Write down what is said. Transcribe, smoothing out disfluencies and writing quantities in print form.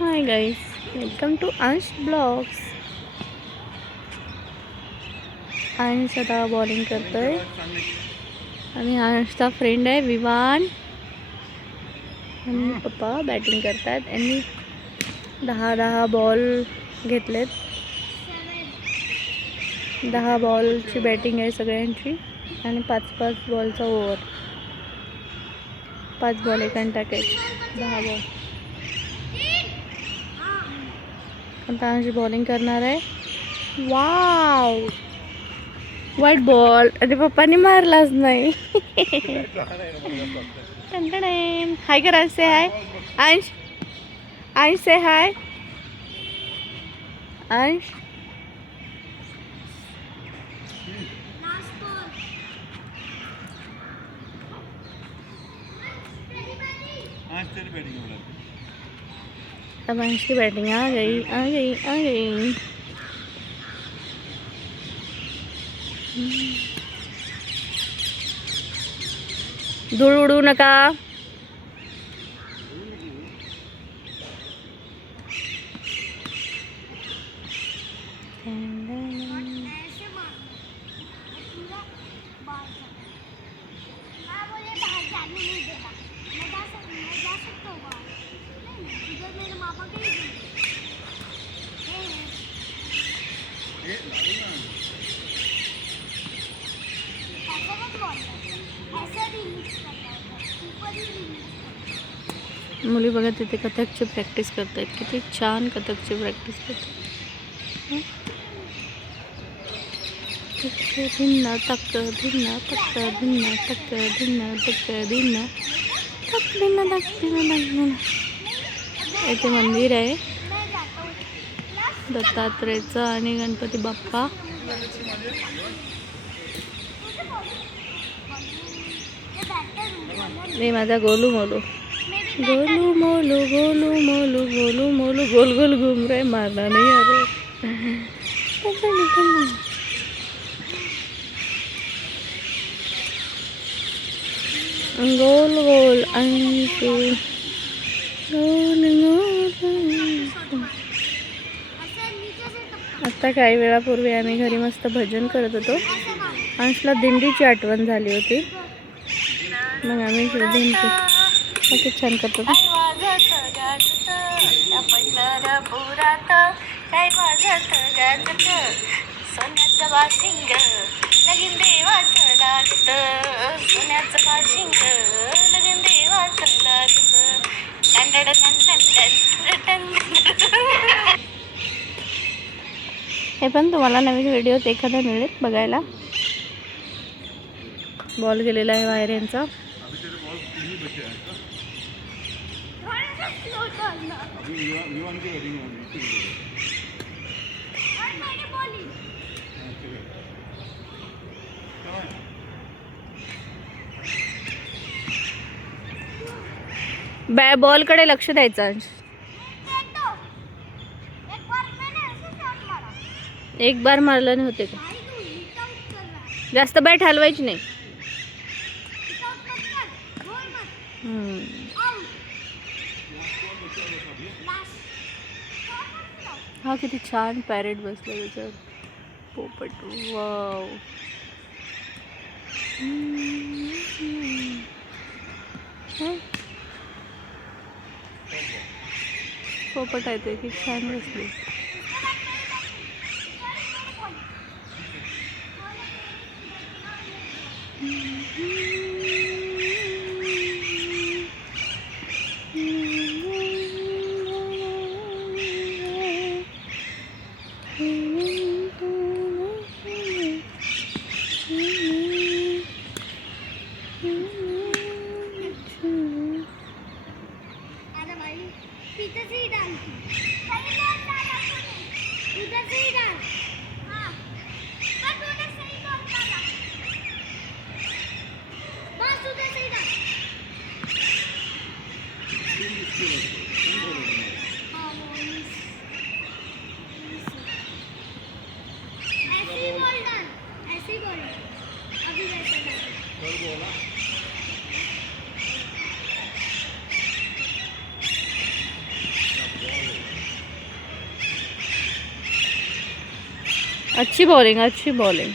Hi guys, welcome to अंश blogs. अंश आता बॉलिंग करतोय आणि अंशचा फ्रेंड आहे विवान आणि पप्पा बॅटिंग करतात. यांनी 10 बॉल घेतलेत. 10 बॉलची बॅटिंग आहे सगळ्यांची आणि 5 बॉलचा ओव्हर. 5 बॉल एकाने टाकायचे. 10 बॉल. आता अंश बॉलिंग करणार आहे. वाव, वाईट बॉल. अरे पप्पानी मारलाच नाही. हाय कर अंश, से हाय. अंश, अंश से हाय. अंश अब अंश की बैटिंग आ गई आ गई आ गई. धूळ उडू नका. मुली बघा तिथे कथकची प्रॅक्टिस करतायत. किती छान कथकची प्रॅक्टिस करतात. धिन्ना तक धिन्ना तक धिन्ना तक धिन्ना तक धिन्ना तक धिन्ना तक धिन्ना. इथे मंदिर आहे दत्तात्रेयचं आणि गणपती बाप्पा. मी माझा गोलू मोलू गोलू मोलू गोलू मोलू गोलू मोलू गोल गोल घूम रहे. मारना नहीं आ रहा. गोल गोल अंशू गोल गोल. आता काही वेळापूर्वी आम्ही घरी मस्त भजन करत होतो. अंशला दिंडीची आठवण झाली होती. मग आम्ही दिंडी किती छान करतो. सोन्याचं बाशिंग लगीन देवाचं लागत. सोन्याचं बाशिंग लगीन देवाचं लागत. हे पण तुम्हाला नवीन व्हिडिओ एखादा मिळेल बघायला. बॉल गेलेला आहे बाहेर यांचा. बॉलकडे लक्ष द्यायचं. एक बार मारलं नाही होते का. जास्त बॅट हलवायची नाही. हा किती छान पॅरेट बसला त्याच्यावर. पोपट. वाव. पोपट आहे ते किती छान बसले. अच्छी बॉलिंग अच्छी बॉलिंग.